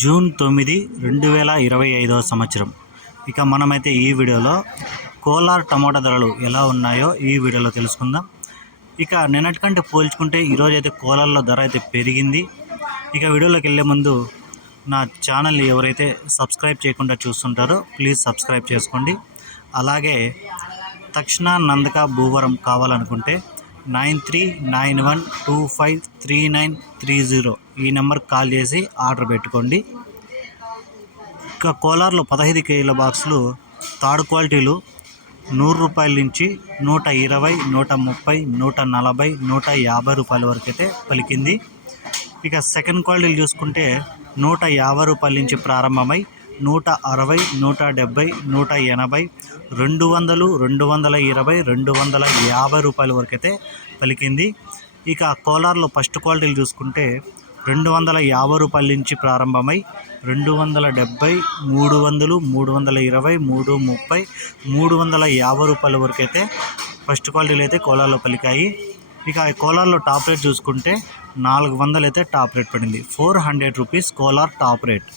June 9, 2025 సంవత్సరం. ఇక మనమైతే ఈ వీడియోలో కోలార్ టమోటా ధరలు ఎలా ఉన్నాయో ఈ వీడియోలో తెలుసుకుందాం. ఇక నిన్నటి కంటే పోల్చుకుంటే ఈరోజు అయితే కోలార్లో ధర అయితే పెరిగింది. ఇక వీడియోలోకి వెళ్ళే ముందు నా ఛానల్ని ఎవరైతే సబ్స్క్రైబ్ చేయకుండా చూస్తుంటారో ప్లీజ్ సబ్స్క్రైబ్ చేసుకోండి. అలాగే తక్షణ నందక భూవరం కావాలనుకుంటే 9391253930 ఈ నెంబర్కి కాల్ చేసి ఆర్డర్ పెట్టుకోండి. ఇక కోలార్లో 15 కేజీల బాక్సులు థర్డ్ క్వాలిటీలు 100 రూపాయల నుంచి 120, 130, 140, 150 రూపాయల వరకు అయితే పలికింది. ఇక సెకండ్ క్వాలిటీలు చూసుకుంటే 150 రూపాయల నుంచి ప్రారంభమై 160, 170, 180, 200, 220, 250 రూపాయల వరకు అయితే పలికింది. ఇక కోలార్లో ఫస్ట్ క్వాలిటీలు చూసుకుంటే 250 రూపాయల నుంచి ప్రారంభమై 270, 300, 320, 330, 350 రూపాయల వరకు అయితే ఫస్ట్ క్వాలిటీలు అయితే కోలార్లో పలికాయి. ఇక కోలార్లో టాప్ రేట్ చూసుకుంటే 400 అయితే టాప్ రేట్ పడింది. 400 రూపీస్ కోలార్ టాప్ రేట్.